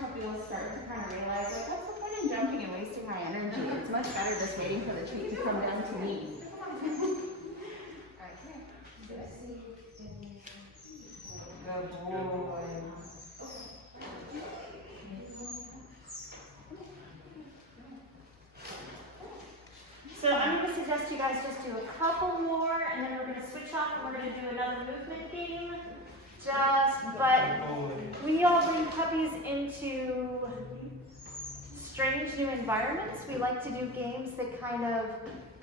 puppy will start to kind of realize, like, what's the point in jumping and wasting my energy? It's much better just waiting for the treat to come down to me. Good boy. So I'm going to suggest you guys just do a couple more, and then we're going to switch off and we're going to do another movement game. But we all bring puppies into strange new environments. We like to do games that kind of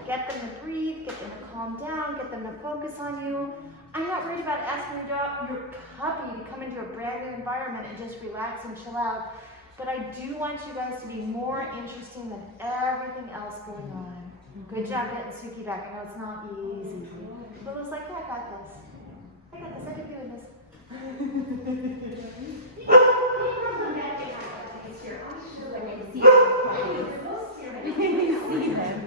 get them to breathe, get them to calm down, get them to focus on you. I'm not worried about asking your puppy to come into a brand new environment and just relax and chill out. But I do want you guys to be more interesting than everything else going on. Good job getting Suki back. I know it's not easy. But it looks like I got this. I got this. I can do this. See them.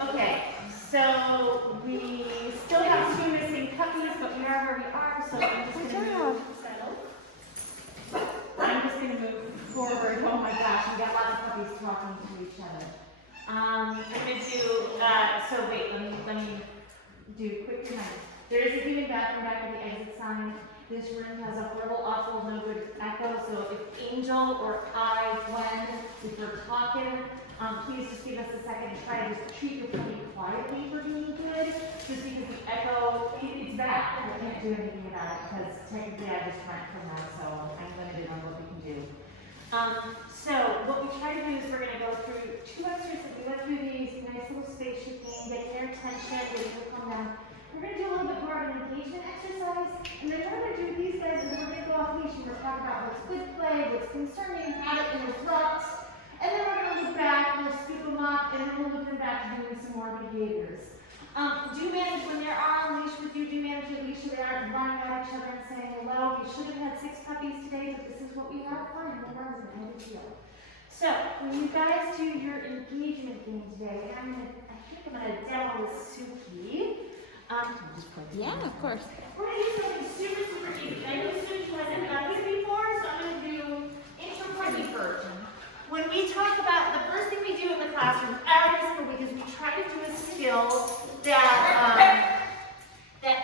Okay, so we still have two missing puppies, but we are where we are, so I'm just going to move forward. Oh my gosh, we got lots of puppies talking to each other. I'm going to do, so wait, let me do quick tonight. There is a human bathroom back at the exit sign. This room has a horrible, awful, no good echo, so if Angel or I, Gwen, if you're talking, please just give us a second to try to just treat your puppy quietly for being good, just because the echo, it's bad. I can't do anything about it, because technically I just went from that, so I'm limited on what we can do. So what we try to do is we're going to go through two exercises. We went through these nice little spaceship game, get their attention, get them to calm down. We're going to do a little bit more of an engagement exercise, and then what we're going to do with these guys is we're going to go off leash and we're talking about what's good play, what's concerning, how to interrupt, and then we're going to look back, we'll scoop them up, and then we'll look them back to doing some more behaviors. Do manage when they are on leash with you, do manage your leash so they aren't running at each other and saying, hello, we should have had 6 puppies today, but this is what we have, fine, no worries, no big deal. So, when you guys do your engagement game today, I think I'm going to demo with Suki. Yeah, of course. We're going to do something super, super easy. I know Suki hasn't done this before, so I'm going to do intro puppy version. When we talk about, the first thing we do in the classroom every single week is we try to do a skill that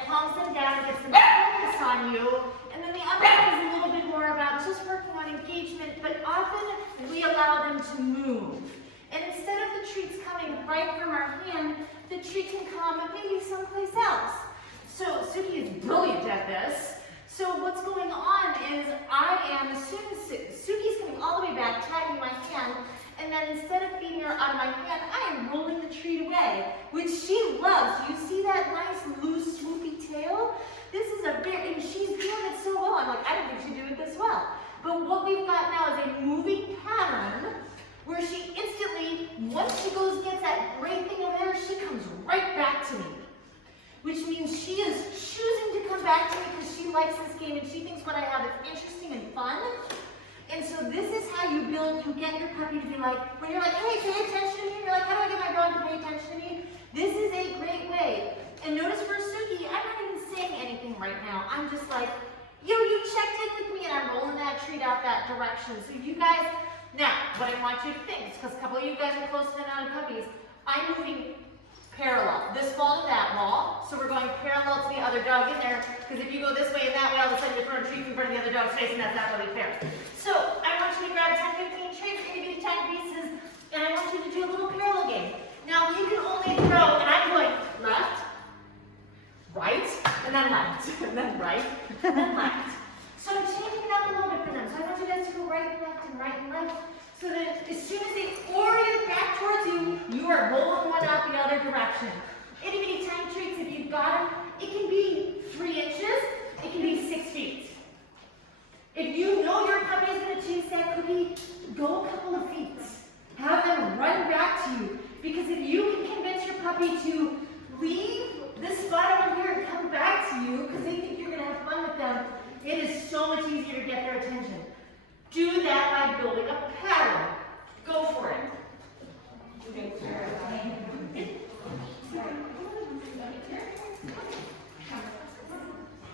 calms them down and gets them to focus on you. And then the other one is a little bit more about just working on engagement, but often we allow them to move. And instead of the treats coming right from our hand, the treat can come maybe someplace else. So Suki is brilliant at this. So what's going on is as soon as Suki's coming all the way back, tagging my hand, and then instead of beating her out of my hand, I am rolling the treat away, which she loves. Do you see that nice, loose, swoopy tail? This is and she's doing it so well. I'm like, I don't think she'd do it this well. But what we've got now is a moving pattern where she instantly, once she gets that great thing over there, she comes right back to me. Which means she is choosing to come back to me because she likes this game and she thinks what I have is interesting and fun. And so this is how you get your puppy to be like, when you're like, hey, pay attention to me, you're like, how do I get my dog to pay attention to me? This is a great way. And notice for Suki, I'm not even saying anything right now. I'm just like, you checked in with me and I'm rolling that treat out that direction. So you guys, now, what I want you to think, because a couple of you guys are close to the amount of puppies, I'm moving parallel. This wall to that wall. So we're going parallel to the other dog in there, because if you go this way and that way, all of a sudden you're throwing a treat in front of the other dog's face, and that's not really fair. So I want you to grab 10, 15 treats, maybe 10 pieces, and I want you to do a little parallel game. Now you can only throw, and I'm going left, right, and then left, and then right, and then left. So I'm changing it up a little bit for them. So I want you guys to go right and left and right and left. So that as soon as they orient back towards you, you are rolling one out the other direction. Itty bitty tiny treats, if you've got them, it can be you because they think you're going to have fun with them, it is so much easier to get their attention. Do that by building a pattern. Go for it.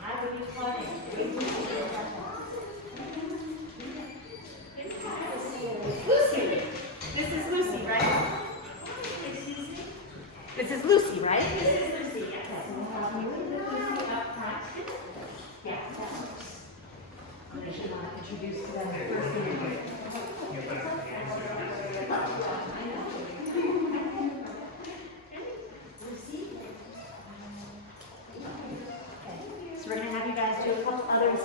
That would be funny. Lucy. This is Lucy, right? This is Lucy, right? This is Lucy, yes. Lucy up front. Yeah, that works. They should not introduce to them first thing. So we're going to have you guys do a couple others.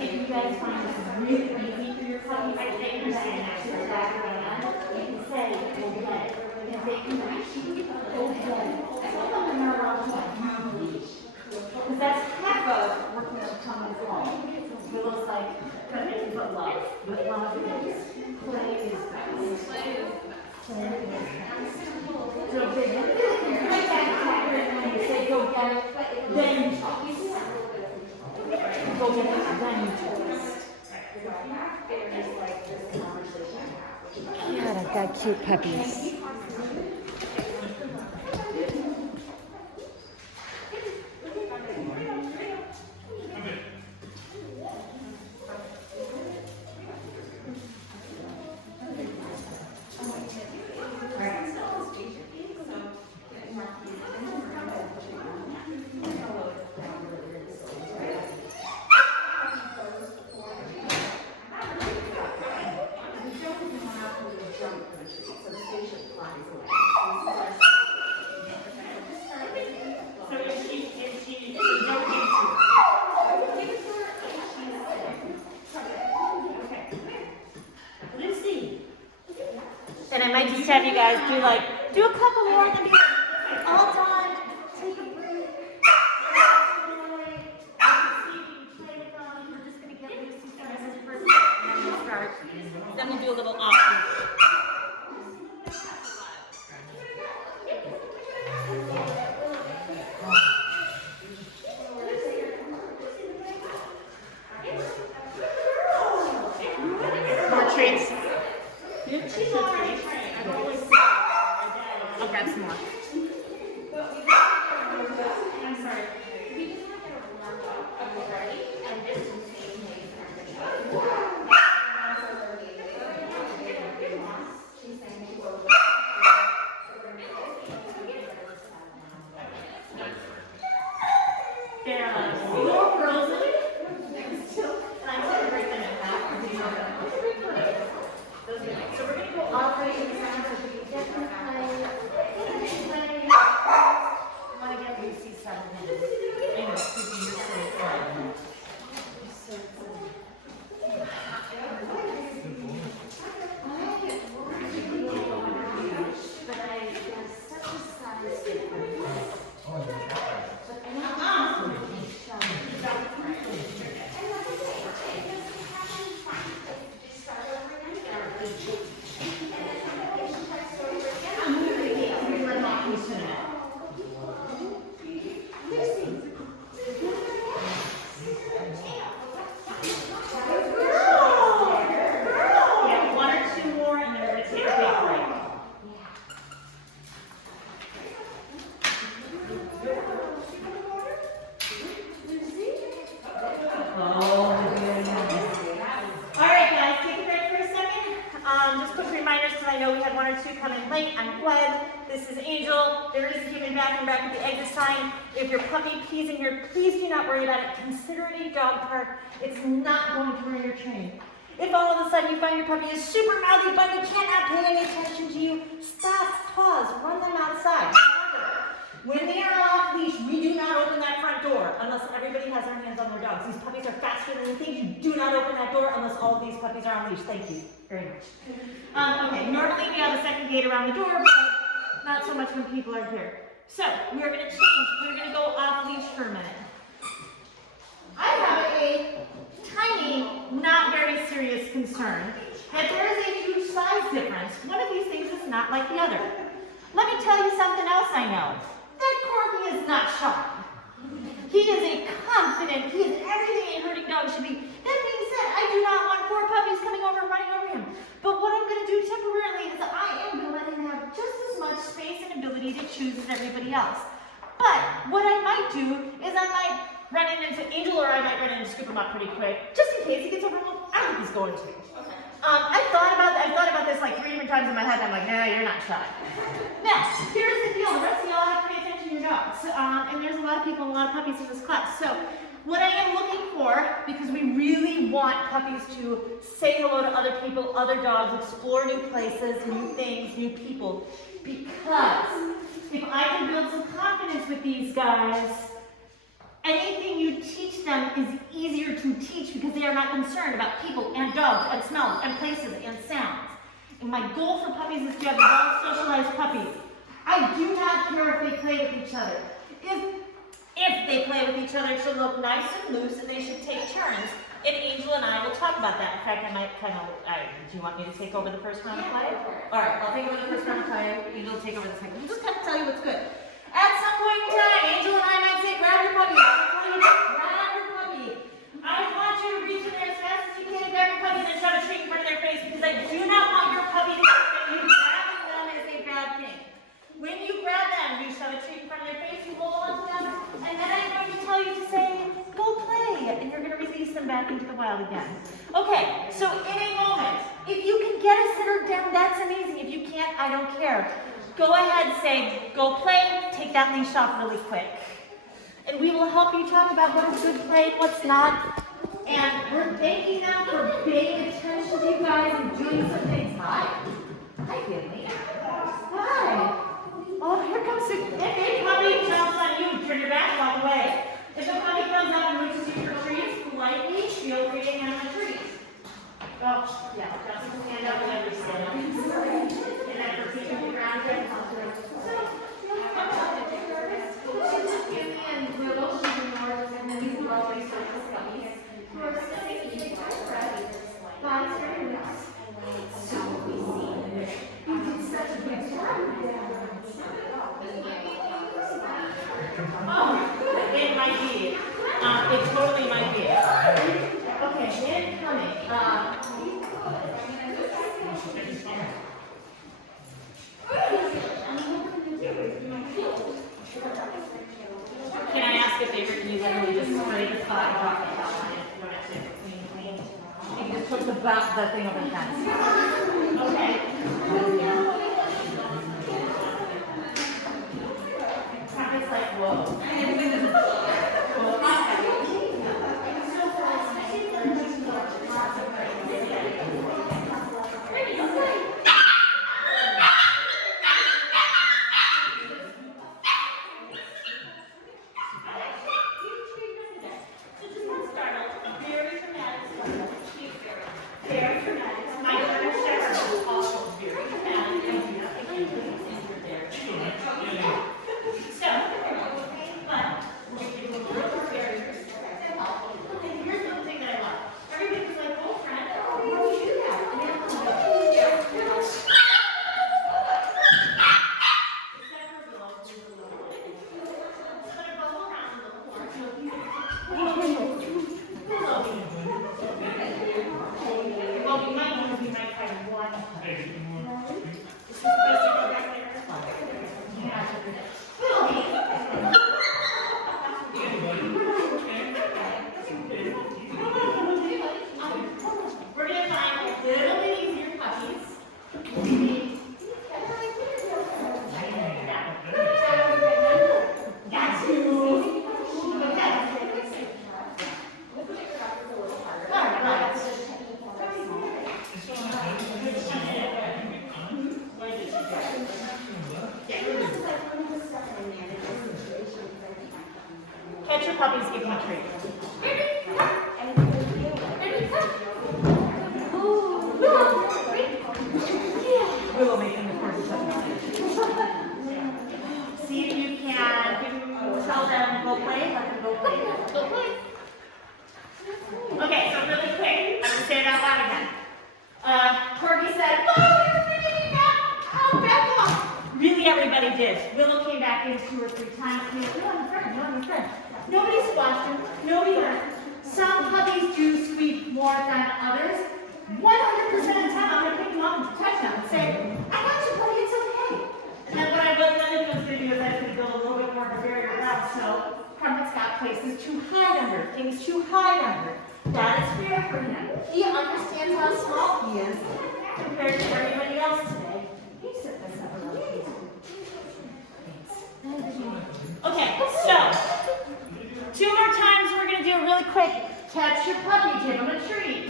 If you guys find this really easy for your puppy, I think you're saying actually back around. You can say, go get it. If they can reach you, go get it. That's what I'm going to leash. Because that's half of working on coming along. It looks like nothing but love. But love is play is best. Play is best. So big. Right back when you say go get it, then you talk. Go get it, then you twist. God, I've got cute puppies. And I might just have you guys do a couple more and then be all done. Take a break. See if you can play with them. We're just going to get Lucy started as first and then we'll start. Then we'll do a little off. More treats. She's already trained. I've always said I'll grab some more. I'm sorry. They're more frozen. And I'm going to break them in half. So we're going to go all the way to the center so we can definitely play. I want to get Lucy settled in. I know, because you're so fun. You're so fun. But I have such a size difference. But I want to If your puppy pees in here, please do not worry about it. Consider it a dog park. It's not going to ruin your training. If all of a sudden you find your puppy is super mouthy but they cannot pay any attention to you, stop, pause, run them outside. However, when they are off leash, we do not open that front door unless everybody has their hands on their dogs. These puppies are faster than you think. You do not open that door unless all of these puppies are on leash. Thank you very much. Okay, normally we have a second gate around the door, but not so much when people are here. So, we're going to change. We're going to go off leash for a minute. I have a tiny, not very serious concern that there is a huge size difference. One of these things is not like the other. Let me tell you something else I know. That corgi is not sharp. He is a confident, he is everything a herding dog should be. That being said, I do not want 4 puppies coming over and running over him. But what I'm going to do temporarily is I am going to let him have just as much space and ability to choose as everybody else. But what I might do is I might run into Angel, or I might run in and scoop him up pretty quick, just in case he gets overwhelmed. I don't think he's going to. Okay. I thought about this like 3 different times in my head, and I'm like, no, you're not shy. Now, here's the deal. The rest of y'all have to pay attention to your dogs. And there's a lot of people and a lot of puppies in this class. So what I am looking for, because we really want puppies to say hello to other people, other dogs, explore new places, new things, new people. Because if I can build some confidence with these guys, anything you teach them is easier to teach because they are not concerned about people and dogs and smells and places and sounds. And my goal for puppies is to have well-socialized puppies. I do not care if they play with each other. If they play with each other, it should look nice and loose, and they should take turns. And Angel and I will talk about that. In fact, I might kind of, do you want me to take over the first round of play? All right, I'll take over the first round of play. Angel will take over the second. We'll just kind of tell you what's good. At some point in time, Angel and I might say, grab your puppy. Grab your puppy. I want you to reach in there as fast as you can, grab your puppy, and then shove a treat in front of their face, because I do not want your puppy to think that you grabbing them is a bad thing. When you grab them, you shove a treat in front of their face, you hold on to them, and then I'm going to tell you to say, go play, and you're going to release them back into the wild again. Okay, so in a moment, if you can get a sitter down, that's amazing. If you can't, I don't care. Go ahead, say, go play, take that leash off really quick. And we will help you talk about what is good play and what's not. And we're thanking them for paying attention to you guys and doing some things. Hi. Hi, Finley. Hi. Oh, here comes the, if a puppy jumps on you, turn your back, walk away. If a puppy comes up and reaches you for treats, politely, feel free to hand him a treat. Oh, yeah, Justin can stand up and understand. And then for teaching the ground, and Willow, she's in North, and then these lovely circus puppies who are sitting eating bread. God is very nice. So we see. You did such a good job. Oh, it might be. It totally might be. Okay, incoming. Can I ask a favor? Can you literally just spray the spot and drop the top on it? Clean. You can just put the thing over the fence. Okay. It's like, whoa. Catch your puppies, give them a treat. Willow making the first see if you can tell them go play, let them go play. Go play. Okay, so really quick, I'm going to say it out loud again. Corgi said, oh, you're freaking me out. Oh, back off. Really, everybody did. Willow came back in 2 or 3 times. You're on the front, you're on the front. Nobody this is too high number. Things too high number. That is fair for him. He understands how small he is compared to everybody else today. Can you sit this up a little, please? Thanks. Okay, so 2 more times. We're going to do a really quick catch your puppy, give him a treat.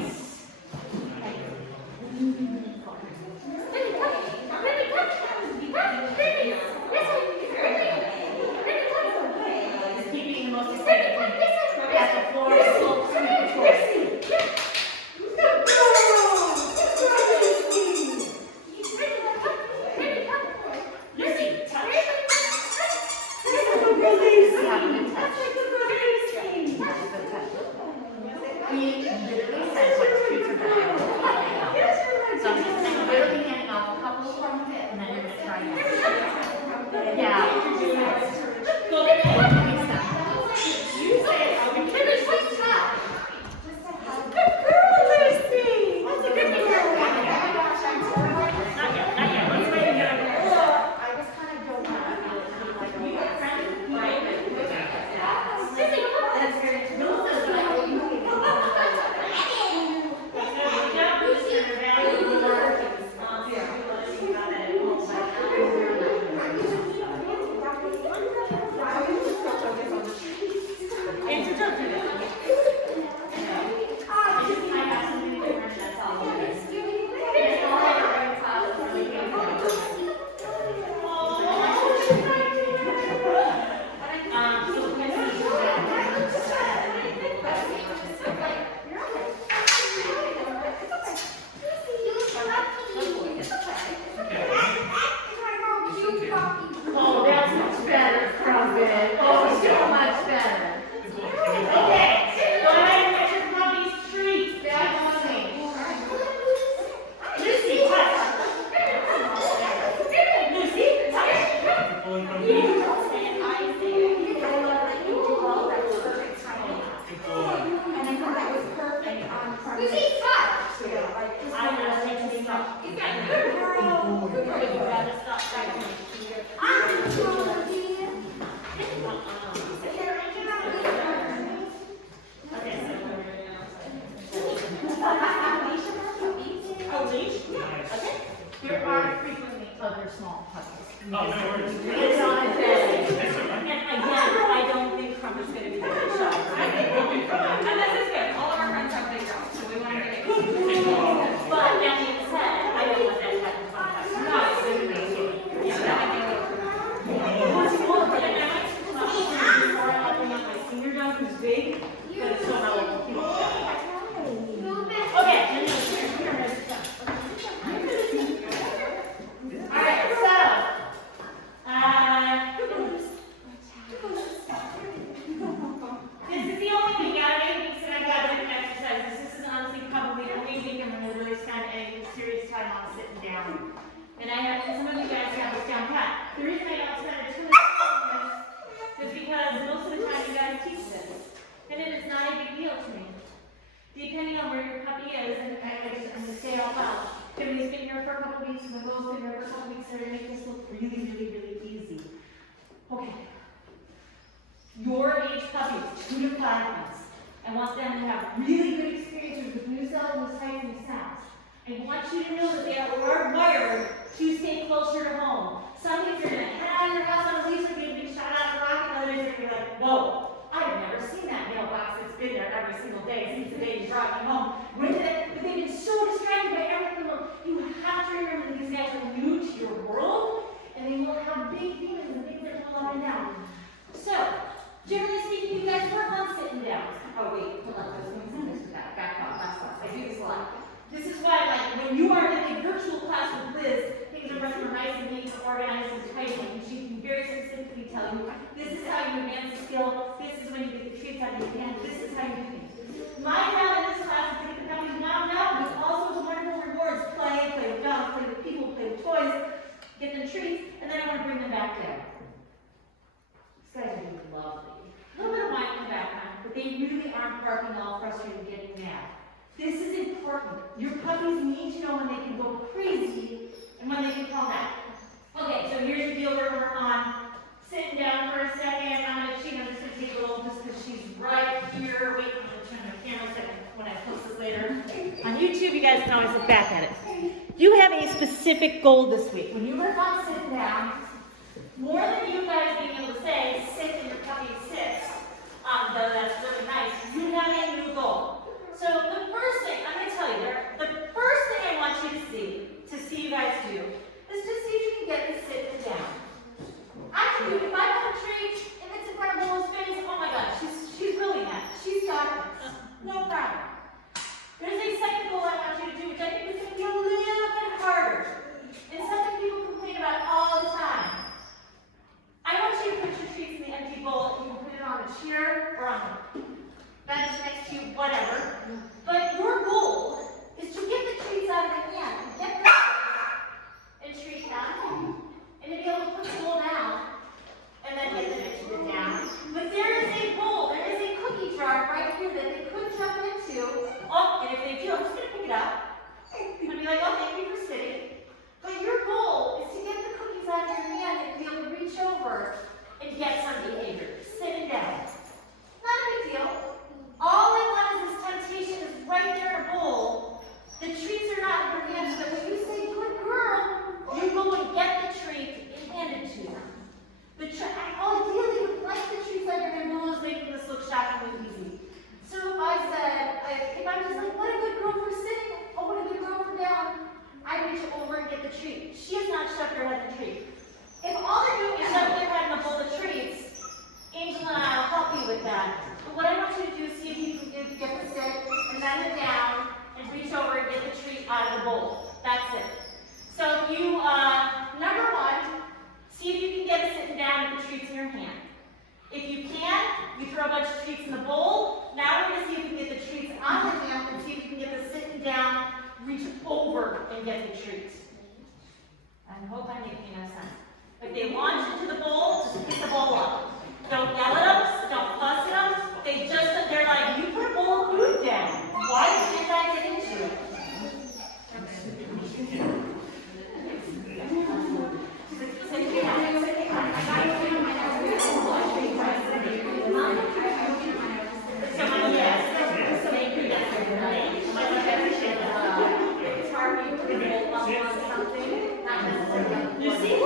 Just keep eating the most exciting thing. At the floor, slow, Lucy, touch. He literally says what treats are better. So I'm just saying, literally handing off a couple from it, and then you're going to try it. Yeah. Go ahead and mix them. You say, finish this top. Good girl, Lucy. That's a good girl. Not yet. Let's wait and get over there. I just kind of don't want to you got friends, right? That's very true. Oh, that's much better, Crumpet. Oh, so much better. Okay, go ahead and get your puppy's treats. Bad morning. Lucy, touch. Lucy, touch. You don't say it, I say it. I love that you do all that perfect timing. And I thought that was perfect on Crumpet. Lucy, touch. I know, take this up. Good girl. Good girl. You gotta stop that one. There are frequently other small puppies. Oh, no worries. It's on a bed. And again, I don't think Crumpet's going to be very shy. I think we'll be fine. And this is good. All of our friends have big dogs, so we want to get it. But that being said, I don't want that type of fun. No, yeah, that might be a little before I let them on my senior dog who's big, but it's so relevant. Okay, and then here. All right, so. This is the only week out of 8 weeks that I've got different exercises. This is honestly probably the only week I'm going to really spend any serious time on sitting down. And I have, some of you guys have this down pat. The reason I don't spend a ton of time on this is because most of the time you guys teach this. And it is not a big deal to me. Depending on where your puppy is, and I'm going to say out loud, can we spin here for a couple weeks, and we'll go spin here for a couple weeks, and make this look really, really, really easy. Okay. Your age puppy is 2 to 5 months. I want them to have really good experiences with new cells, new sights, and sounds. I want you to know that they are wired to stay closer to home. Some days you're going to head out of your house on a leash and you're going to be shot out of a rock, and other days you're going to be like, whoa, I've never seen that mailbox that's been there every single day since the day you brought me home. When did it? But they've been so distracted by everything. You have to remember that these guys are new to your world, and they will have big feelings and things that come up and down. So, generally speaking, you guys work on sitting down. Oh wait, hold on, there's one thing to that. Back off, that's off. I do this a lot. This is why, like, when you are in a virtual class with Liz, things are much more nice and neat and organized and tidy, and she can very specifically tell you, this is how you advance the skill, this is when you get the treats out of your hand, this is how you do things. My job in this class is to get the puppies wound out with all sorts of wonderful rewards. Play with dogs, play with people, play with toys, get them treats, and then I want to bring them back down. These guys are doing lovely. A little bit of whine in the background, but they really aren't barking all frustrated and getting mad. This is important. Your puppies need to know when they can go crazy and when they can calm down. Okay, so here's the deal we're on. Sitting down for a second. I'm just going to take a little just because she's guys can always look back at it. You have a specific goal this week. When you work on sitting down, more than you guys being able to say, sit in your puppy sits, though that's really nice, you have a new goal. So the first thing, I'm going to tell you, the first thing I want you to see you guys do, is to see if you can get the sitting down. Actually, if I put a treat and it's in front of Willow's face, oh my God, she's really mad. She's got this. No problem. There's a second goal I want you to do, which I think is going to be a little bit harder. And something people complain about all the time. I want you to put your treats in the empty bowl. You can put it on a chair or on the bench next to you, whatever. But your goal is to get the treats out of the hand. Get the and treat them. And to be able to put the bowl down. And then get them into the down. But there is a bowl, there is a cookie jar right here that they could jump into. Oh, and if they do, I'm just going to pick it up. I'm going to be like, oh, thank you for sitting. But your goal is to get the cookies out of your hand and be able to reach over and get some behavior. Sitting down. Not a big deal. All I want is this temptation is right there in a bowl. The treats are not in your hands, but when you say, good girl, you go and get the treat and hand it to them. I ideally would like the treats out of your hand. Willow is making this look shockingly easy. So if I said, if I'm just like, what a good girl for sitting, oh, what a good girl for down, I reach over and get the treat. She has not shoved her head in the treat. If all they're doing is shoving their head in a bowl of treats, Angel and I will help you with that. But what I want you to do is see if you can get the sit and then the down and reach over and get the treat out of the bowl. That's it. So if you, number one, see if you can get it sitting down with the treats in your hand. If you can, you throw a bunch of treats in the bowl. Now we're going to see if we can get the treats on the hand and see if you can get the sitting down, reach over and get the treats. I hope I'm making enough sense. If they launch into the bowl, just pick the bowl up. Don't yell at them, don't fuss at them. They're like, you put a bowl of food down. Why can't I get into it? Let's see.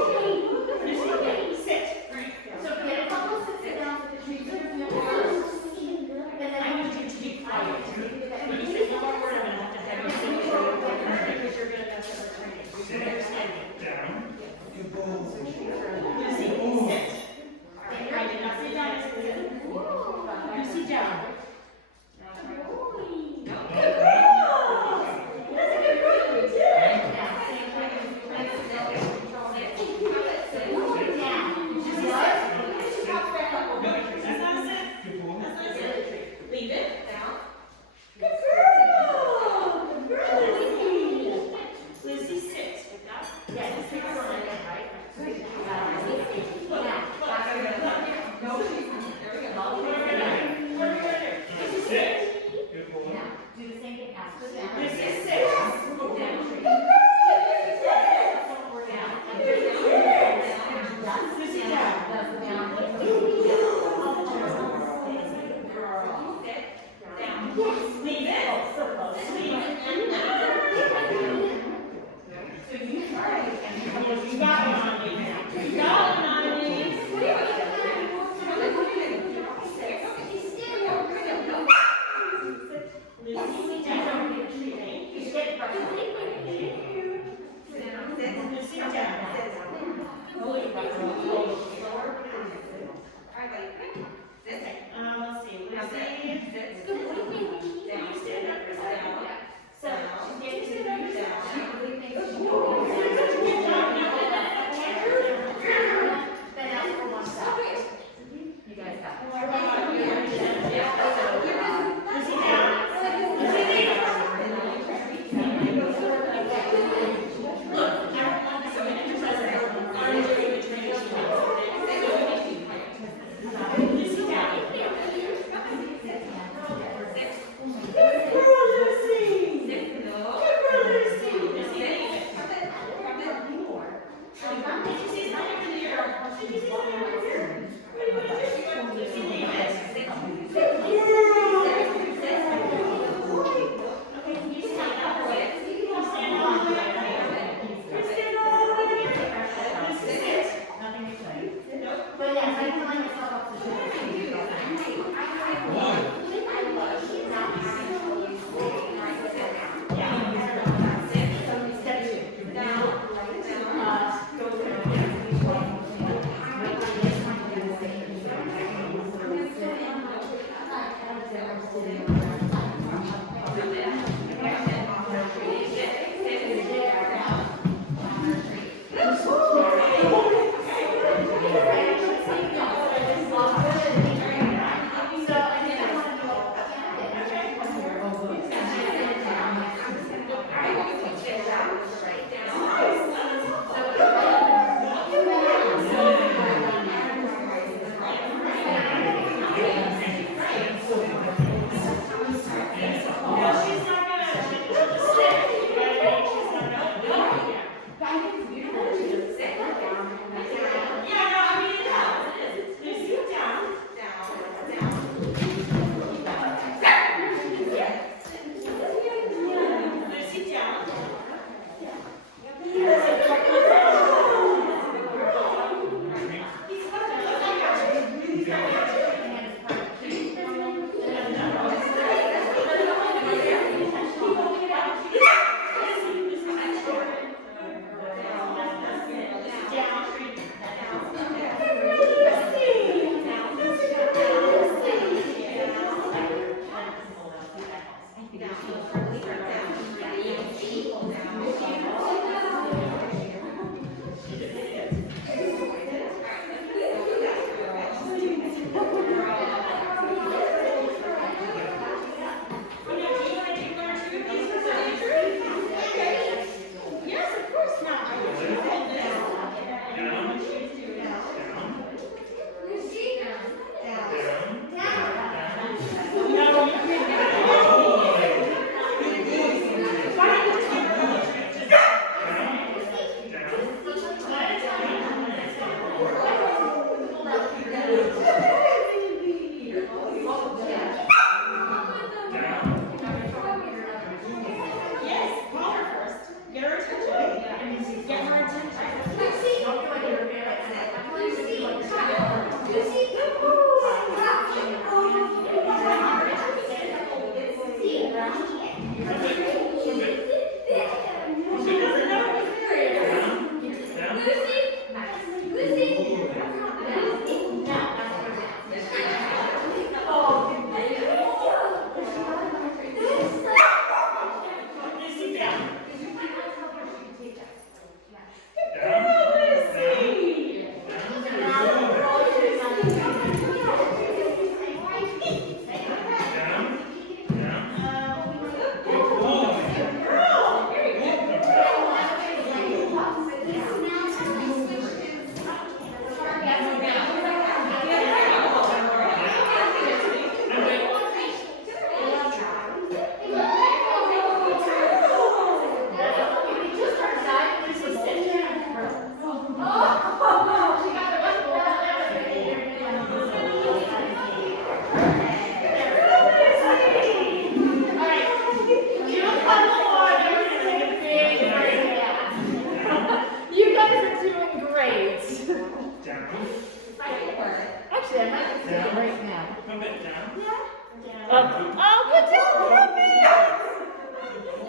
Oh, good job, Puppy!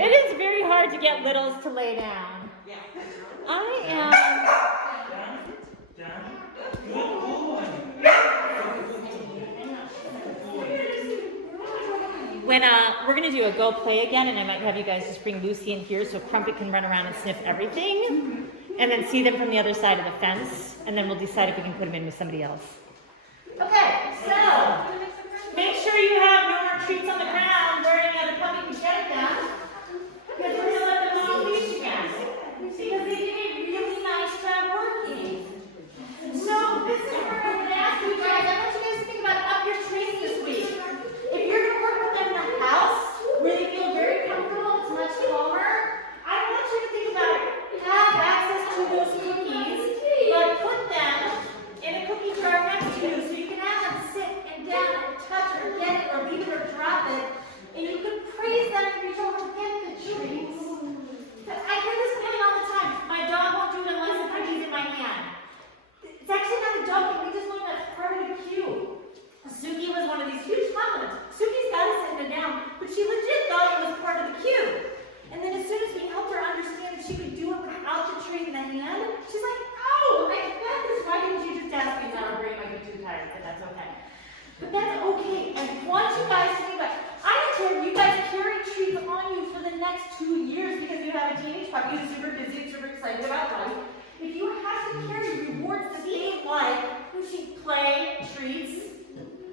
It is very hard to get littles to lay down. I am. Down. Good boy. When we're gonna do a go play again, and I might have you guys just bring Lucy in here so Crumpet can run around and sniff everything, and then see them from the other side of the fence, and then we'll decide if we can put them in with somebody else. Okay, so make sure you have no more treats on the ground where any other puppy can get them, because we're gonna let them on leash again, because they did a really nice job working. So this is where I'm gonna ask you guys. I want you guys to think about up your treats this week. If you're gonna work with them in the house, where they feel very comfortable, it's much calmer, I want you to think about have access to those cookies, but put them in a cookie jar next to you so you can have them sit and down and touch or get it or leave it or drop it, and you can praise them and reach over and get the treats. I hear this feeling all the time. My dog won't do it unless the cookie's in my hand. It's actually not a dog thing. We just learned that's part of the cue. Suki was one of these huge compliments. Suki's got us sitting down, but she legit thought it was part of the cue. And then as soon as we helped her understand that she could do it without the treat in the hand, she's like, oh, I got this. Why didn't you just ask me? Now her brain might be too tired, but that's okay. But that's okay. I want you guys to think about it. I don't care if you guys carry treats on you for the next 2 years because you have a teenage puppy who's super busy and super excited about life. If you have to carry rewards that they like, pushing play, treats,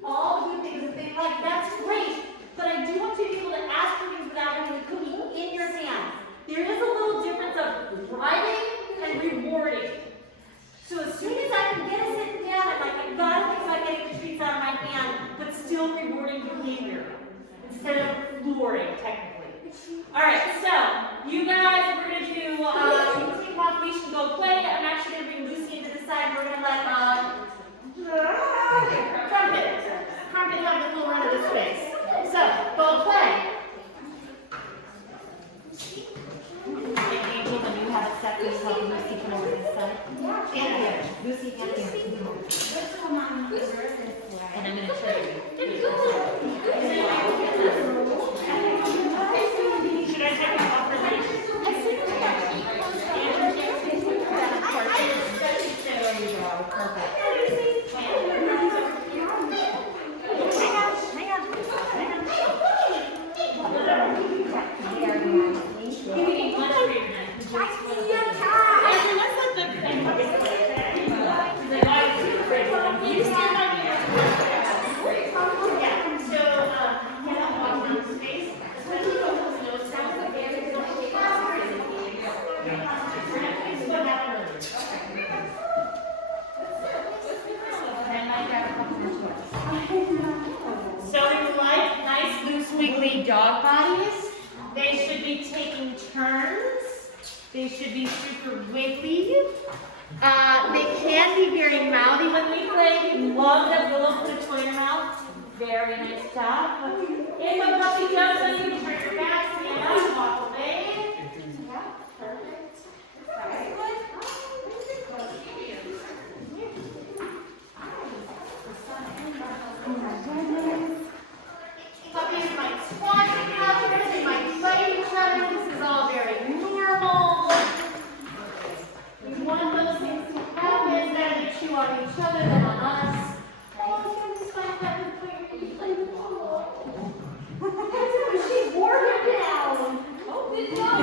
all good things that they like, that's great. But I do want you to be able to ask for things without having the cookie in your hand. There is a little difference of bribing and rewarding. So as soon as I can get it sitting down, I'm like, I've got to think about getting the treats out of my hand, but still rewarding behavior instead of luring, technically. All right, so you guys, we're going to do take off leash and go play. I'm actually going to bring Lucy into the side. We're going to let Crumpet have the full run of the space. So, go play. And Angel, when you have it set, please help Lucy come over this side. And here. Lucy, and here. And I'm going to show you. Should I take them off for leash? There you go. Perfect. Dog bodies. They should be taking turns. They should be super wiggly. They can be very mouthy when we play. We love that Willow put a toy in her mouth. Very nice job. If a puppy does something, you turn your back, stand up, walk away. Yeah, perfect. Very good. Puppies might squat together, they might play each other. This is all very normal. We want those things to happen, that they chew on each other than on us. Oh, it's just like that with playing play with Willow. She wore him down. Oh, good dog,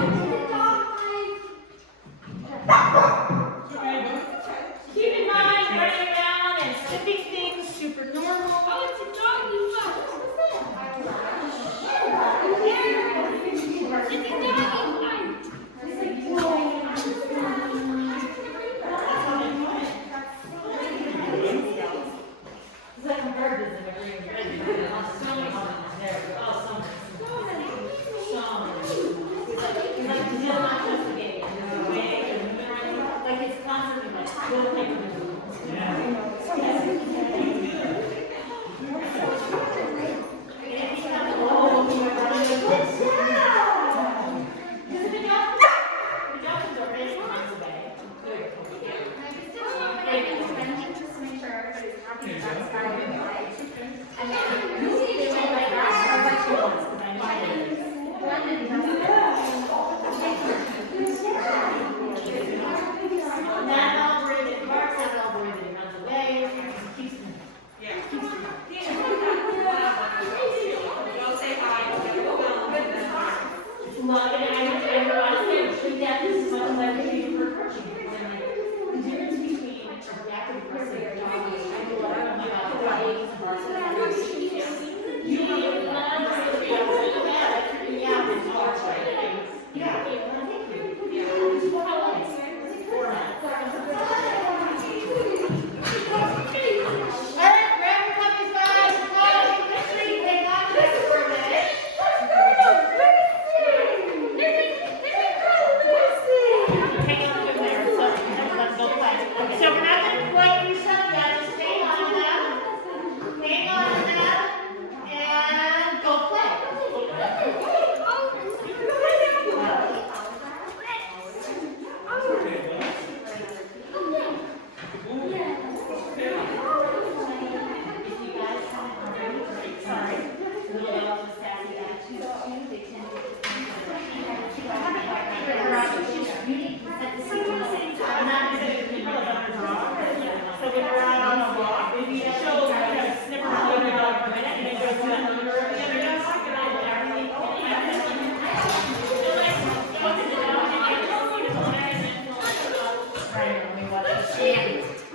Keep in mind, running around and sniffing things, super normal. Oh, it's a dog you love. Alright, grab your puppies back, come on, take the treat, hang on to this for a minute. Hang on to them there, so let's go play. So we're not gonna play with each other yet, just hang on to them. Hang on to them, and go play.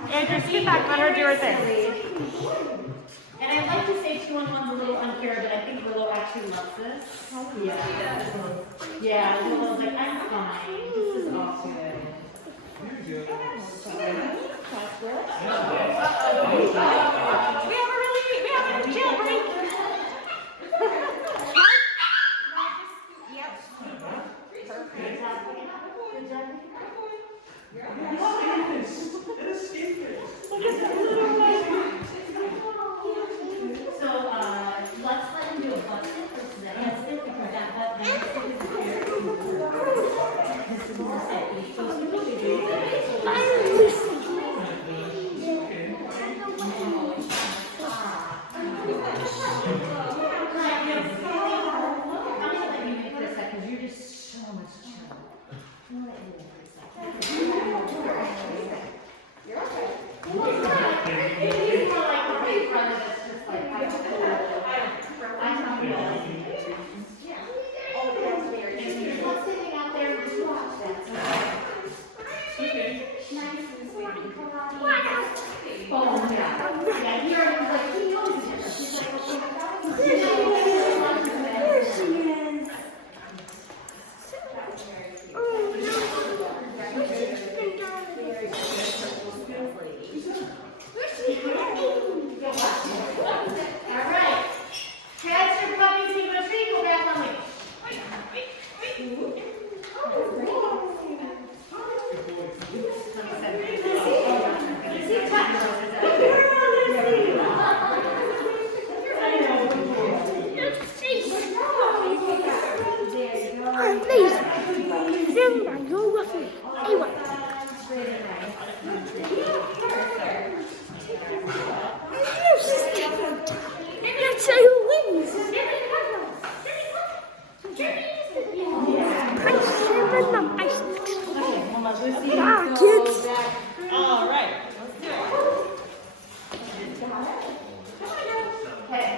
Andrew, sit back, let her do her thing. And I'd like to say 2-on-1's a little unfair, but I think Willow actually loves this. Yeah, Willow's like, I'm fine. This is all good. We have a jailbreak. So, let's let him do a butt sit versus a head sit because that butt then is here. This is the sit. He's supposed to be doing that. I'm gonna let you make for a second. You're just so much trouble. I'm gonna let you make for a second. You're okay. It's more like a big brother that's just like, I don't know. What's sitting out there, just watch that. Nice and sweet. Oh, yeah. Yeah, he already was like, he knows it. He's like, okay, there she is. All right. Catch your puppies, give them a treat, go back on leash. Kids. All right. Okay.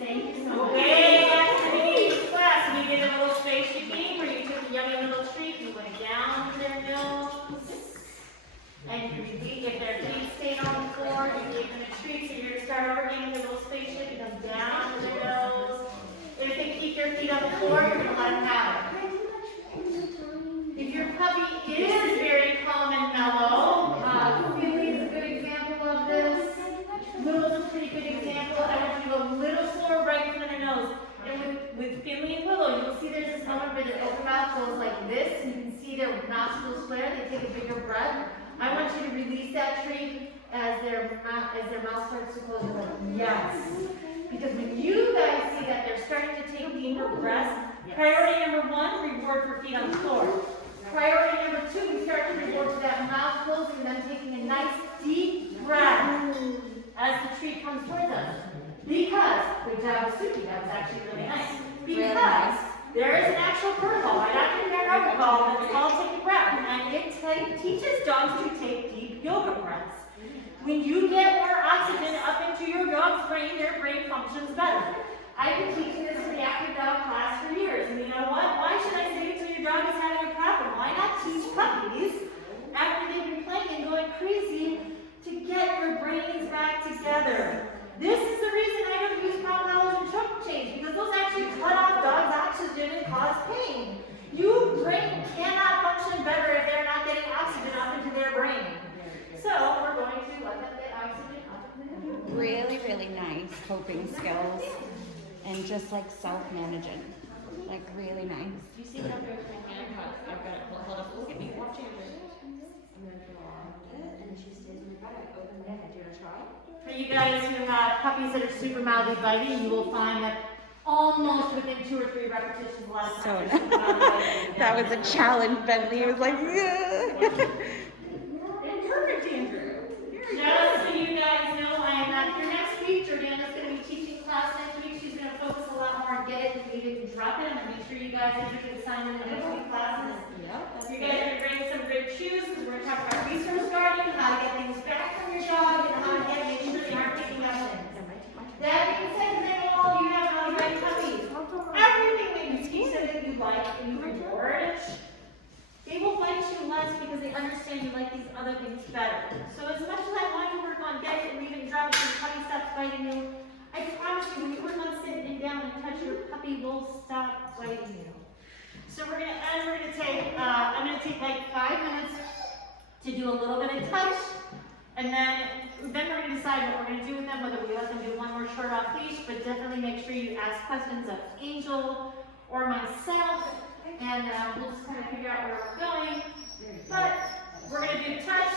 Thank you so much. Way back to the beginning of class, we did a little spaceship game where you took a yummy little treat, you went down their nose, and if their feet stayed on the floor, you gave them a treat, so you're going to start over again with a little spaceship, you come down to their nose. If they keep their feet on the floor, you're going to let them have it. If your puppy is very calm and mellow, Finley is a good example of this. Willow's a pretty good example. I want you to go a little slower right in front of their nose. And with Finley and Willow, you'll see there's this moment where their open mouth goes like this. And you can see their nostrils flare. They take a bigger breath. I want you to release that treat as their mouth starts to close. You're like, yes. Because when you guys see that they're starting to take deeper breaths, priority number 1, reward for feet on the floor. Priority number 2, we start to reward to that mouth closing and then taking a nice deep breath as the treat comes towards us. Because, good job, Suki, that was actually really nice. Because there is an actual protocol, right after your protocol, that's called take a breath. And it teaches dogs to take deep yoga breaths. When you get more oxygen up into your dog's brain, their brain functions better. I've been teaching this in the active dog class for years, and you know what? Why should I say it till your dog is having a problem? Why not teach puppies after they've been playing and going crazy to get your brains back together? This is the reason I don't use prong collars and choke chains, because those actually cut off dogs' oxygen coping skills and just like self-managing. Like really nice. You see how there's my hand? I've got it. Hold up. Look at me. Watch it. For you guys who have puppies that are super mildly biting, you will find that almost within 2 or 3 repetitions, a lot of So times they're super mildly biting. that was a challenge. Bentley was like, yeah. Perfect, Andrew. Just so you guys know, I am not here next week. Jordana's going to be teaching class next week. She's going to focus a lot more on get it, read it, and drop it. And make sure you guys have your assignment in next week classes. You guys are going to bring some great shoes because we're going to talk about resource guarding, how to get things back from your dog, and how to make sure they aren't picking up things. That being said, they all you have really great puppies. Everything that you teach them that you like and you reward, they will bite you less because they understand you like these other things better. So as much as I want you to work on get it and leave it and drop it and your puppy stops biting you, I promise you when you work on sitting down and touch, your puppy will stop biting you. So I'm gonna take like 5 minutes to do a little bit of touch, and then we're gonna decide what we're gonna do with them, whether we let them do one more short off leash, but definitely make sure you ask questions of Angel or myself, and we'll just kind of figure out where we're going. But we're gonna do touch.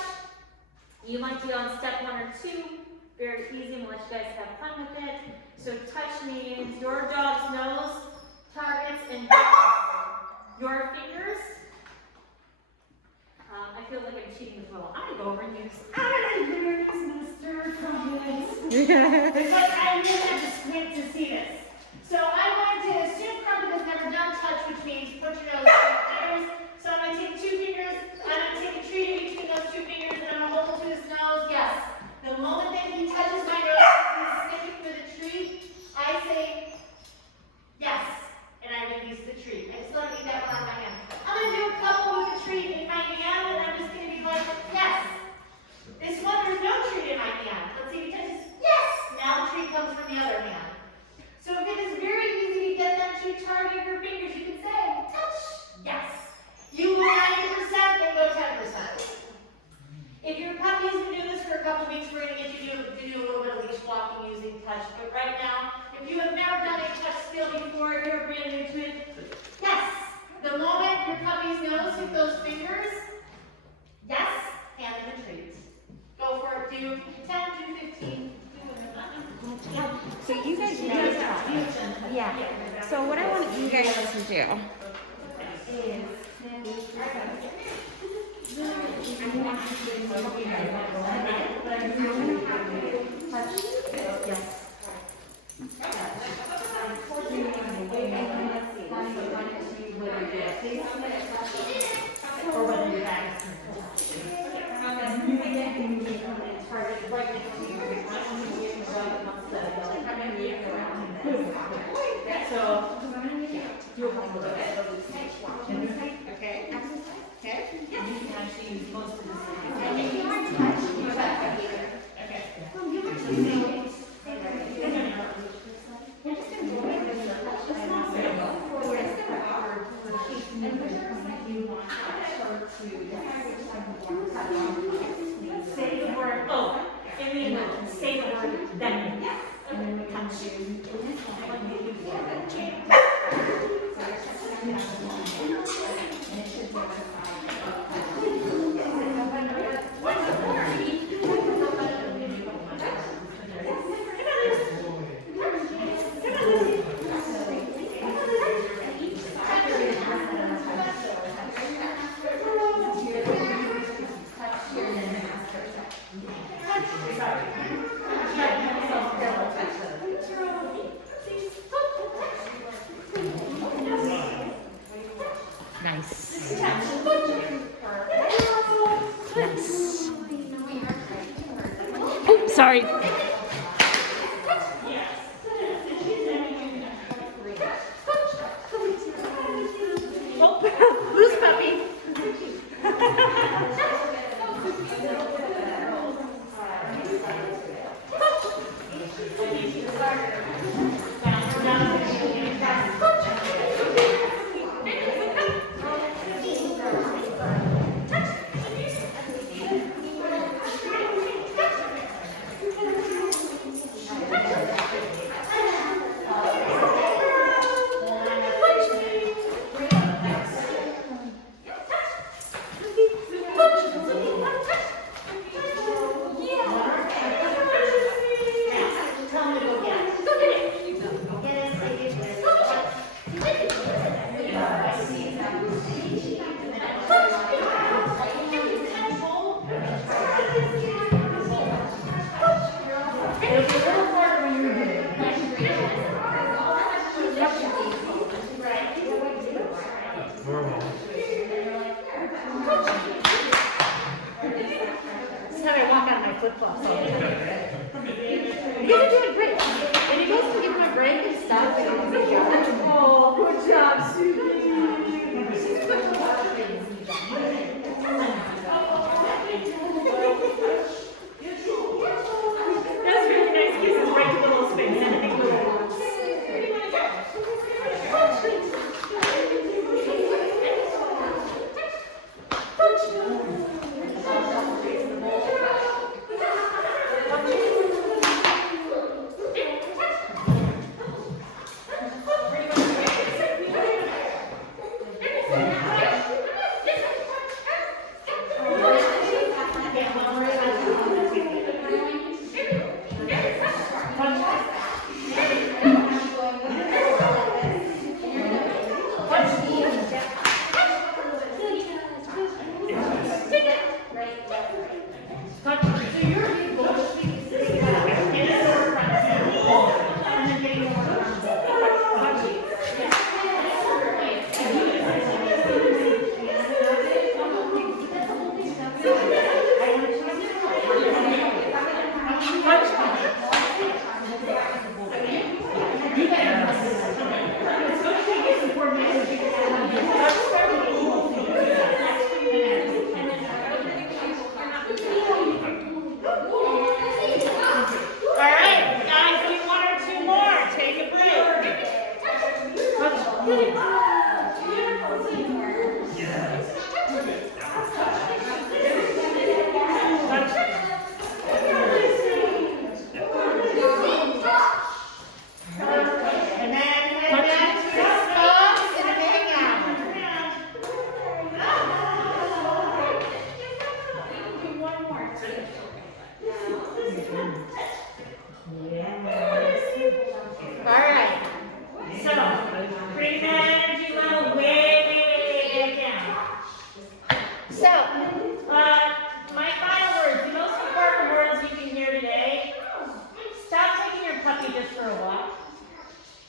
You might be on step 1 or 2. Very easy, and we'll let you guys have fun with it. So touch means your dog's nose targets and your fingers. I feel like I'm cheating as well. I'm gonna go over and use Mr. Crumpets. But I really have to squint to see this. So I'm going to assume Crumpet has never done touch, which means put your nose in your fingers. So I'm going to take 2 fingers, I'm going to take a treat in between those 2 fingers, and I'm going to hold it to his nose. Yes. The moment that he touches my nose, he's sniffing for the treat, I say yes, and I release the treat. I just let him eat that one out of my hand. I'm going to do a couple with the treat in my hand, and I'm just going to be like, yes. This one, there's no treat in my hand. Let's see if he touches. Yes. Now the treat comes from the other hand. So if it is very easy to get them to target your fingers, you can say, touch. Yes. You go 90%, then go 10%. If your puppy's been doing this for a couple weeks, we're going to get you to do a little bit of leash walking using touch. But right now, if you have never done a touch skill before, you're brand new to it. Yes. The moment your puppy's nose hits those fingers, yes, hand them a treat. Go for it. Do 10, do 15. So you guys know that. Yeah. So what I want you guys to do Or whether you're back. So, you'll have a look at it. Okay? Okay? You can actually use most of Say the word, say the word, then. And then we come to. And then head back to your spots and hang out. All right. So, bring that energy level way down. So, my final words, the most important words you can hear today, stop taking your puppy just for a walk.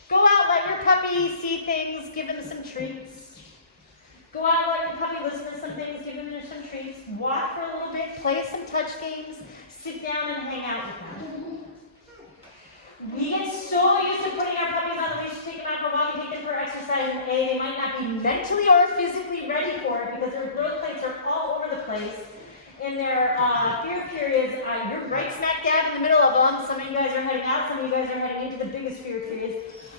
Go out, let your puppy see things, give him some treats. Go out, let your puppy listen to some things, give him some treats. Walk for a little bit, play some touch games, sit down and hang out with them. We get so used to putting our puppies on the leash, take them out for a walk, and take them for exercise, and they might not be mentally or physically ready for it because their growth plates are all over the place. In their fear periods, you're right smack dab in the middle of them. Some of you guys are heading out, some of you guys are heading into the biggest fear periods.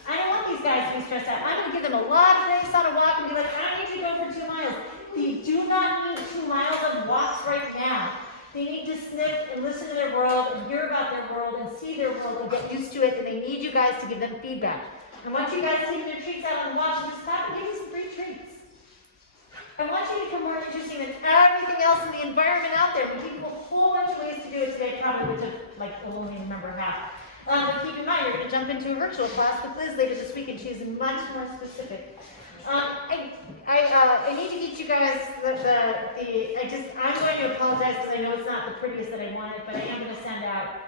I don't want these guys to be stressed out. I'm going to give them a lot of nice on a walk and be like, I don't need you to go for 2 miles. They do not need 2 miles of walks right now. They need to sniff and listen to their world and hear about their world and see their world and get used to it, and they need you guys to give them feedback. I want you guys to take their treats out on the walks and just stop and give them some free treats. I want you to become more interesting than everything else in the environment out there. We give you a whole bunch of ways to do it today, probably took like only remember half. But keep in mind, you're going to jump into a virtual class with Liz later this week, and she's much more specific. I need to get you guys I'm going to apologize because I know it's not the prettiest that I wanted, but I am going to send out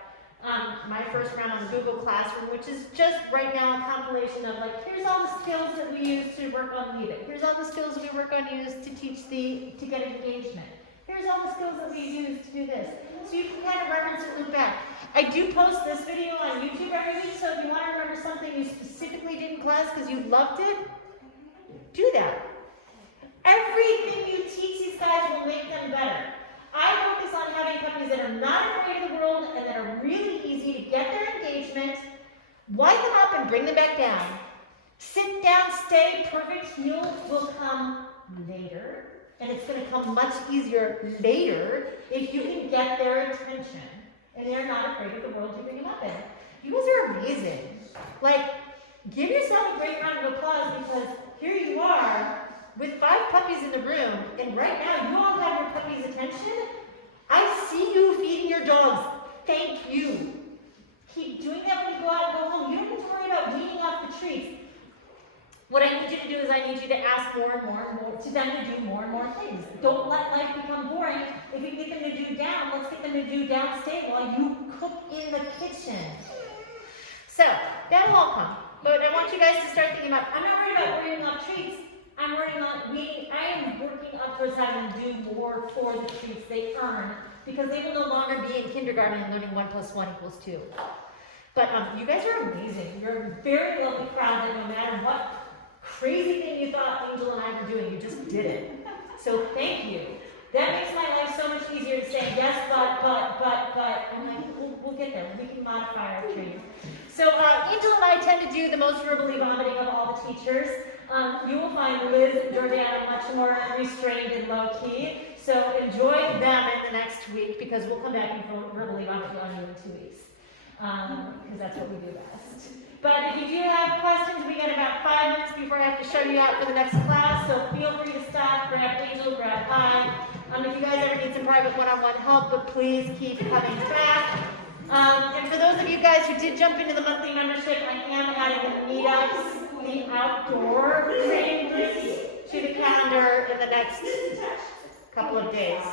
my first round on Google Classroom, which is just right now a compilation of like, here's all the skills that we use to work on Lead It. Here's all the skills that we work on use to teach to get engagement. Here's all the skills that we use to do this. So you can kind of reference and loop back. I do post this video on YouTube every week, so if you want to remember something you specifically did in class because you loved it, do that. Everything you teach these guys will make them better. I focus on having puppies that are not afraid of the world and that are really easy to get their engagement, wind them up and bring them back down. Sit down, stay, perfect meal will come later, and it's going to come much easier later if you can get their attention and they're not afraid of the world you bring them up in. You guys are amazing. Like, give yourself a great round of applause because here you are with 5 puppies in the room, and right now you all have your puppy's attention. I see you feeding your dogs. Thank you. Keep doing that when you go out and go home. You don't have to worry about weaning off the treats. What I need you to do is I need you to ask more and more and more to them to do more and more things. Don't let life become boring. If we get them to do down, let's get them to do down stay while you cook in the kitchen. So, that'll all come. But I want you guys to start thinking about, I'm not worried about weaning off treats. I am working up towards having them do more for the treats they earn because they will no longer be in kindergarten and learning 1 + 1 = 2. But you guys are amazing. You're a very lovely crowd that no matter what crazy thing you thought Angel and I were doing, you just did it. So thank you. That makes my life so much easier to say yes, but. I'm like, we'll get there. We can modify our training. So Angel and I tend to do the most verbally vomiting of all the teachers. You will find Liz and Jordana much more restrained and low-key. So enjoy them in the next week because we'll come back and verbally vomit on you in 2 weeks. Because that's what we do best. But if you do have questions, we got about 5 minutes before I have to show you out for the next class. So feel free to stop, grab Angel, grab I. If you guys ever need some private one-on-one help, but please keep coming back. And for those of you guys who did jump into the monthly membership, I am adding the meetups, the outdoor things to the calendar in the next couple of days.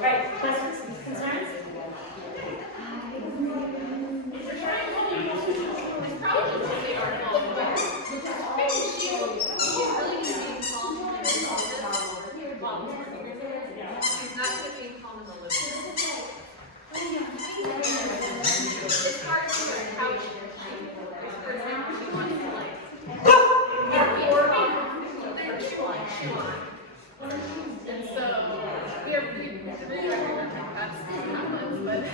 Right, questions, concerns? She's not going to be calm in the living room. It's hard to do a couch. For example, she wants to like, she wants. And so, we have three different pets that happen, but I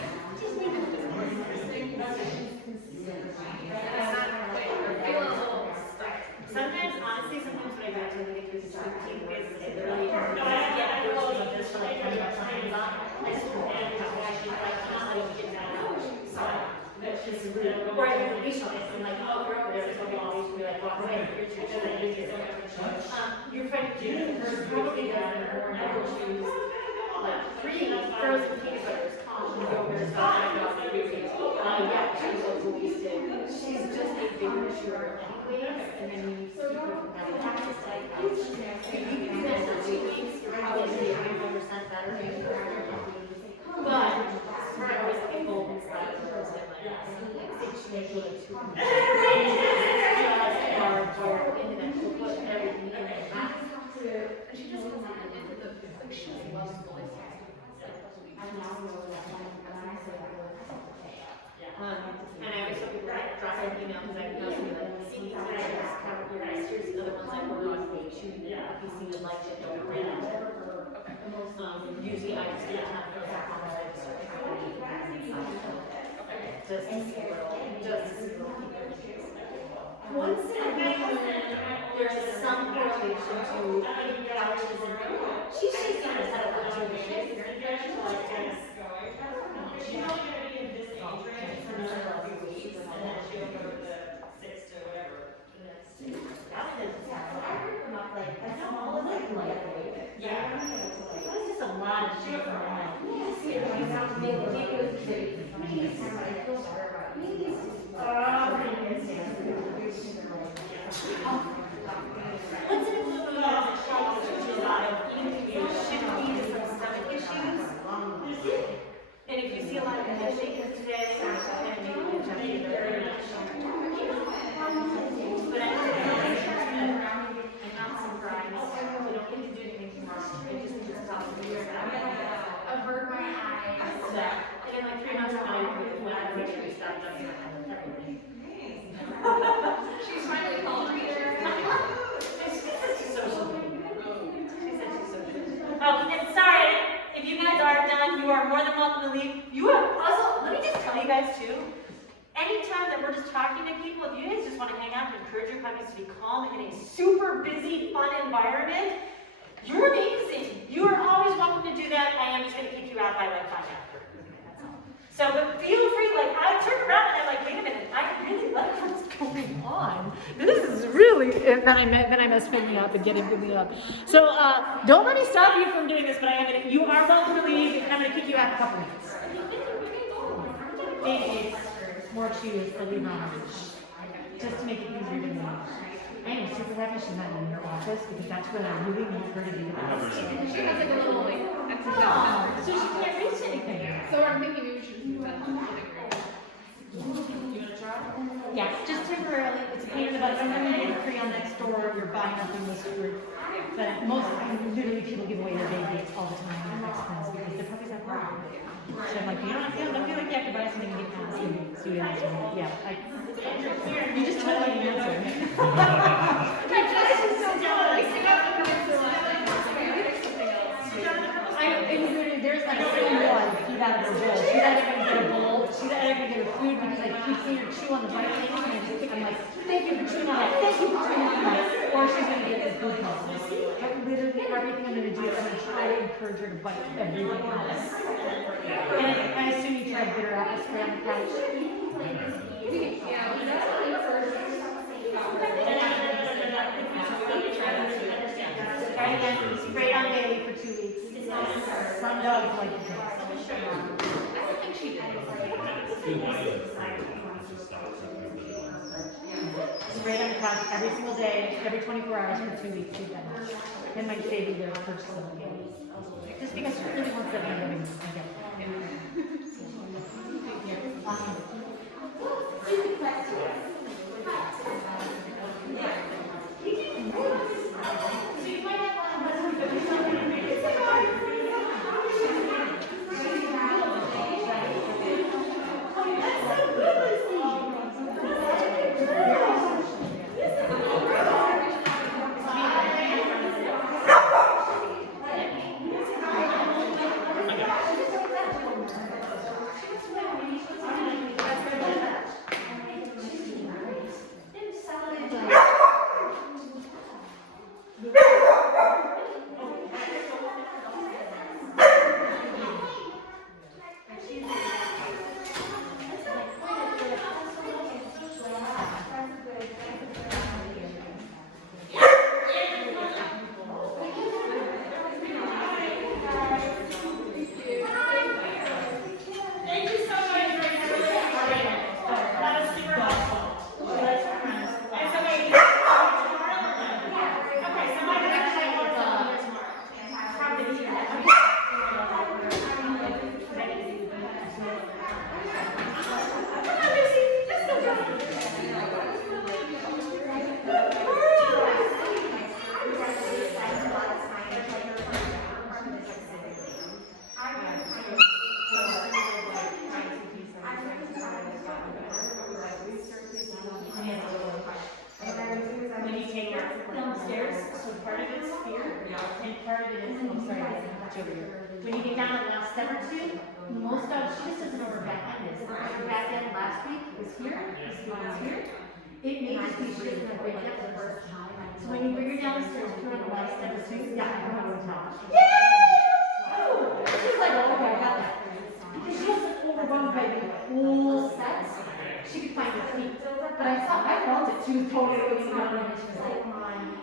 feel a little stuck. Sometimes, honestly, sometimes when I go to the kids, it's really hard. No, I get it. I was just for like 20 bucks on Amazon. I just put it in, and she's like, how do you get that out? So, that's just really, or I go to the beach on it, and like, oh, we're over there, so we always be like, walk away, you're too good, like, you're your friend Judith, her probably got her never choose like 3 frozen peanut butters, calm, yogurt, yeah, she's so wasted. She's just a bigger sugar anyways, and then you keep her from that. It's like, if you can do this for 2 weeks, you're probably going to be 100% better. But, for always like a golden spot, frozen like that. She makes it like 2 weeks. Into that, she'll put everything in it. And she just goes into the, like, she loves the life. And I always tell people, like, drop an email, because I know some of the CDs that I just have your guys, here's the other ones I work on, they shoot, if you see the light, that don't read it. Usually I just get time for that on the website. Just to see what once again, there's some correlation to couches and she's shaking her head a bunch of ways. She's only going to be in this age range for another few weeks, and then she'll go to the 6 to whatever. I heard them up like, that's all like, yeah. It's just a lot of shit for my life. What's it include that shows a lot of shifting to some stomach issues? And if you see a lot of head shaking today, then maybe you can check it out. But I'm not surprised. We don't need to do anything tomorrow. We just need to stop the year. Avert my eyes. And in like 3 months from now, when I make sure we stop doing everything. She's finally called me. Oh, and sorry, if you guys are done, you are more than welcome to leave. You are also, let me just tell you guys too, anytime that we're just talking to people, if you guys just want to hang out and encourage your puppies to be calm in a super busy, fun environment, you're amazing. You are always welcome to do that. I am just going to kick you out by like 5 after. That's all. So, but feel free, like, I turned around and I'm like, wait a minute, I really like what's going on. This is really, and then I messed Finley up and getting Finley up. So, don't let me stop you from doing this, but you are welcome to leave, and I'm going to kick you out in a couple minutes. Maybe more chews for leave on, just to make it easier to move. I am super happy she's not in her office because that's where I really need her to be. She has like a little like extra Oh, job. so she can't reach anything. So I'm thinking maybe we should do that. Yeah, just temporarily. It's a pain in the butt. Sometimes you get free on next door, you're buying nothing this group. But literally people give away their babies all the time at next friends because the puppies have problems. So I'm like, you don't have to, don't feel like you have to buy something and get past and see what else you want. Yeah, you just totally answer. There's like a single one feed out of her bowl. She's not even gonna get a bowl. She's not even gonna get her food because I keep seeing her chew on the bite things and I just think I'm like, thank you for chewing on that. Thank you for chewing on that. Or she's gonna get the food problem. But literally everything I'm gonna do is I'm gonna try to encourage her to bite everything else. And I assume you try to get her out to spray on the couch. Yeah, that's what we first. Try again, spray it on daily for 2 weeks. Some dogs like it. Spray it on the couch every single day, every 24 hours for 2 weeks. It might save you their purchase of the game. Just because she really wants that money, I get it. Awesome. When you take her downstairs, so part of it's fear, and part of it is, I'm sorry, I didn't touch over here. When you get down to the last step or two, most dogs, she just doesn't know where back end is. Her back end last week was here, this week is here. It may just be she doesn't know break up the first time. So when you bring her downstairs, put her on the last step or two, yeah, I know what I'm talking. Yay! She's like, oh, I got that. Because she wasn't overwhelmed by the whole sets. She could find her feet. But I felt it. She was totally looking around and she was like, come on.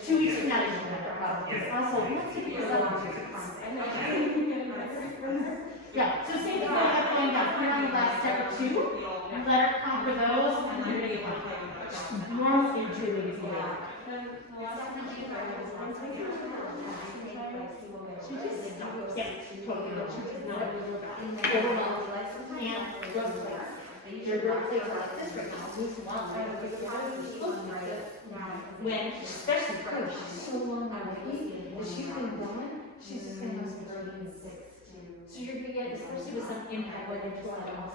2 weeks from now, she's gonna have a problem. Because also, we have to get this up. Yeah, so same thing going up, going down. Put her on the last step or two. Let her conquer those. And you're gonna get fine. Normal age really is the way. She just, yeah, totally. Overwhelmed. And your girl plays like this right now. Moves along. When, especially her, she's so long on her feet. If she's been going, she's just gonna have some burden in 6 too. So you're gonna get, especially with some impact when you're pulling off.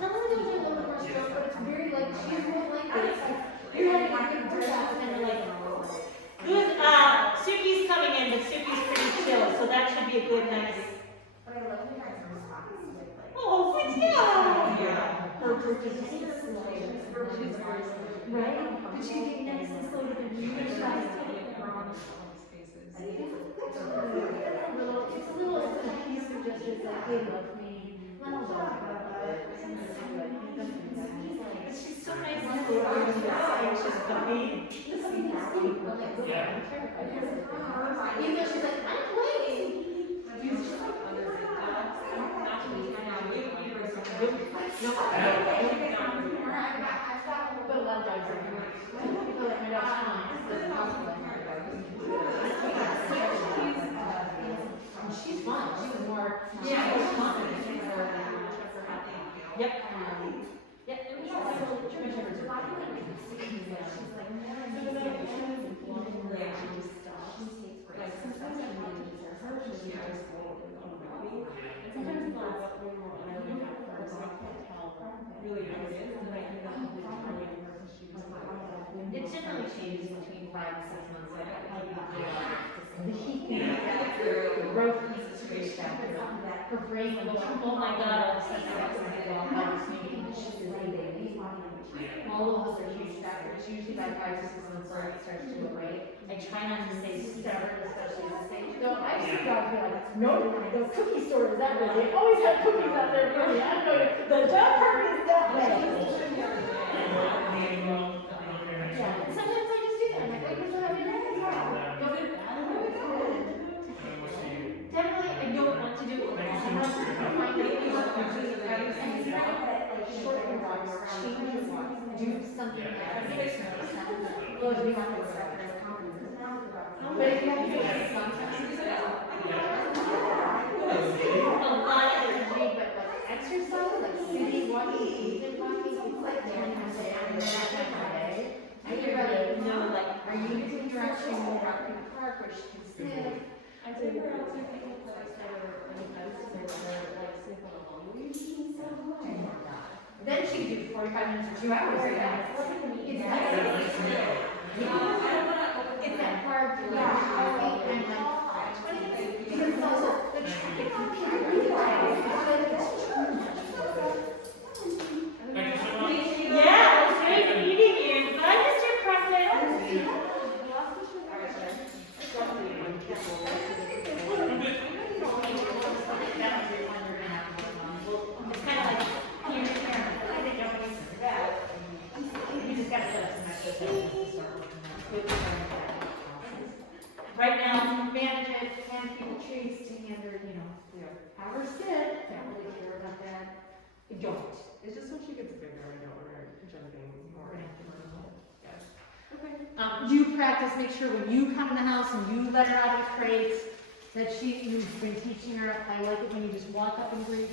Not only does she love her stroke, but it's very like, she's more like this. You're having a good breath and you're like, good, Suki's coming in, but Suki's pretty chill, so that should be a good, nice. Oh, good job! Her purpose is slow. Right? But she can be nice and slow to the really shy. It's a little piece of gestures like, they love me. She's so nice and slow. She's funny. Even though she's like, I'm playing. No. Yep. Yep. It generally changes between 5 and 6 months. I don't like The heat can the growth needs to be established. Her brain will, oh my God, all of a sudden, all of us are huge factors. Usually by 5 to 6 months old, it starts to break. I try not to say stubborn, especially at this stage. No, I see God be like, no, the cookie store is that way. They always have cookies out there for me. I know the dog park is that way. Yeah, and sometimes I just do that. I'm like, wait, you're having that? Go do that. Definitely, I don't want to do it. Do something that makes no sense. Well, we have to start those conferences now. But if you have to do it sometimes, A lot of but like exercise, like city walking, evening walking, it's like 10 times a day, and then that time a day. I get ready, know, like, are you using direction to walk through the park where she can sit? I take her out to people that I started when I used to make her like sleep on a long week. Then she do 45 minutes or 2 hours. It's that hard to because it's also the traffic on people. yeah, it's great meeting you. Bye, Mr. President. It's kind of like, here and there. I think nobody's that. You just gotta set up some extra things to start working on. Right now, manage it, hand people trees to hand her, Have her sit, don't really care about that. don't. It's just when she gets bigger, I don't want her jumping more. You practice, make sure when you come in the house and you let her out of the crate, that you've been teaching her, I like it when you just walk up and greet